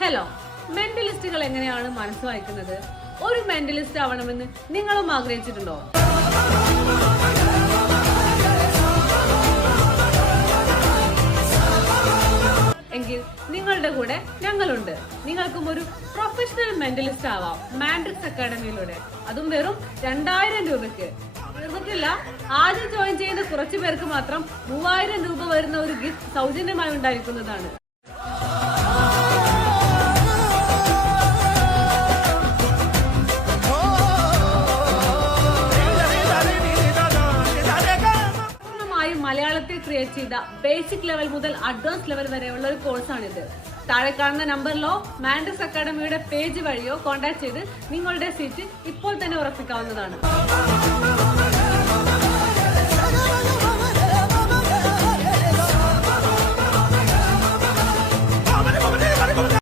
Hello മെന്റലിസ്റ്റുകൾ എങ്ങനെയാണ് മനസ്സ് വായിക്കുന്നത്? ഒരു മെന്റലിസ്റ്റ് ആവണമെന്ന് നിങ്ങളും ആഗ്രഹിച്ചിട്ടുണ്ടോ? എങ്കിൽ നിങ്ങളുടെ കൂടെ ഞങ്ങളുണ്ട്. നിങ്ങൾക്കും ഒരു പ്രൊഫഷണൽ മെന്റലിസ്റ്റ് ആവാം. മാൻഡ്രിക്സ് അക്കാഡമിയിലൂടെ അതും വെറും രണ്ടായിരം രൂപയ്ക്ക്. തീർന്നിട്ടില്ല ആദ്യം ജോയിൻ ചെയ്യുന്ന കുറച്ചു പേർക്ക് മാത്രം മൂവായിരം രൂപ വരുന്ന ഒരു ഗിഫ്റ്റ് സൗജന്യമായി ഉണ്ടായിരിക്കുന്നതാണ്. മലയാളത്തിൽ ക്രിയേറ്റ് ചെയ്ത ബേസിക് ലെവൽ മുതൽ അഡ്വാൻസ് ലെവൽ വരെയുള്ള ഒരു കോഴ്സാണിത് താഴെ കാണുന്ന നമ്പറിലോ മാൻഡസ് അക്കാഡമിയുടെ പേജ് വഴിയോ കോൺടാക്ട് ചെയ്ത് നിങ്ങളുടെ സീറ്റ് ഇപ്പോൾ തന്നെ ഉറപ്പിക്കാവുന്നതാണ്.